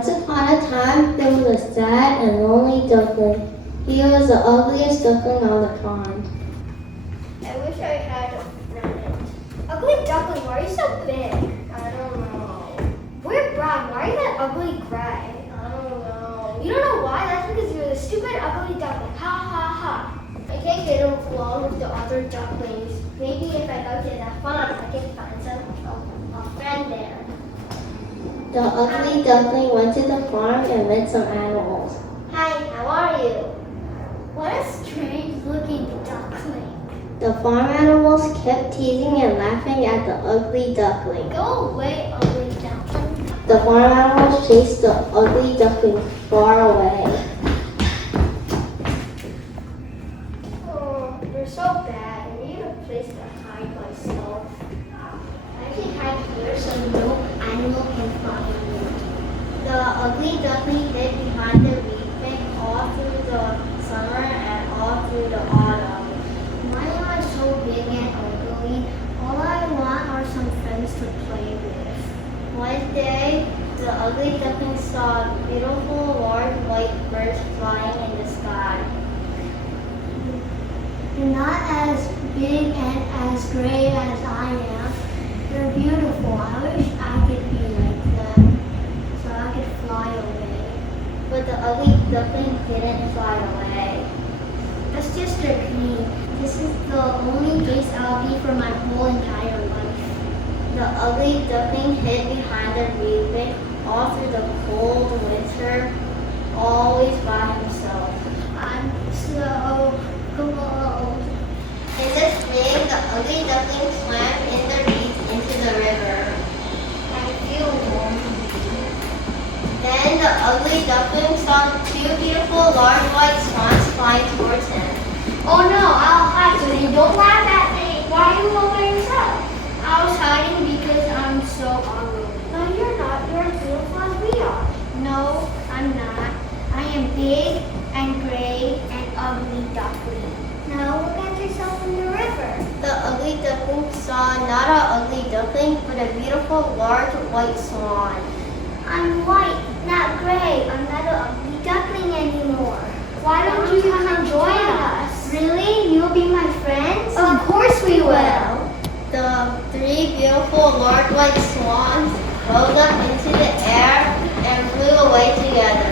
Once upon a time, there was a sad and lonely duckling. He was the ugliest duckling on the pond. I wish I had a friend. Ugly duckling, why are you so big? I don't know. We're brown. Why are you that ugly gray? I don't know. You don't know why? That's because you're the stupid ugly duckling. Ha ha ha. I can't get along with the other ducklings. Maybe if I go to the farm, I can find a friend there. The ugly duckling went to the farm and met some animals. Hi, how are you? What a strange looking duckling. The farm animals kept teasing and laughing at the ugly duckling. Go away, ugly duckling. The farm animals chased the ugly duckling far away. Oh, you're so bad. I need a place to hide myself. I can hide here so no animal can find me. The ugly duckling hid behind the reed bank all through the summer and all through the autumn. Why am I so big and ugly? All I want are some friends to play with. One day, the ugly duckling saw beautiful large white birds flying in the sky. You're not as big and as gray as I am. You're beautiful. I wish I could be like them, so I could fly away. But the ugly duckling didn't fly away. That's just a dream. This is the only place I'll be for my whole entire life. The ugly duckling hid behind the reed bank all through the cold winter, always by himself. I'm so cold. In the spring, the ugly duckling swam in the reeds into the river. I feel warm. Then the ugly duckling saw two beautiful large white swans flying towards him. Oh no, I'll hide so you don't laugh at me. Why are you all by yourself? I was hiding because I'm so ugly. No, you're not. You're as beautiful as we are. No, I'm not. I am big and gray and ugly duckling. Now look at yourself in the river. The ugly duckling saw not an ugly duckling, but a beautiful large white swan. I'm white, not gray. I'm not an ugly duckling anymore. Why don't you come join us? Really? You'll be my friends? Of course we will. The three beautiful large white swans rose up into the air and flew away together.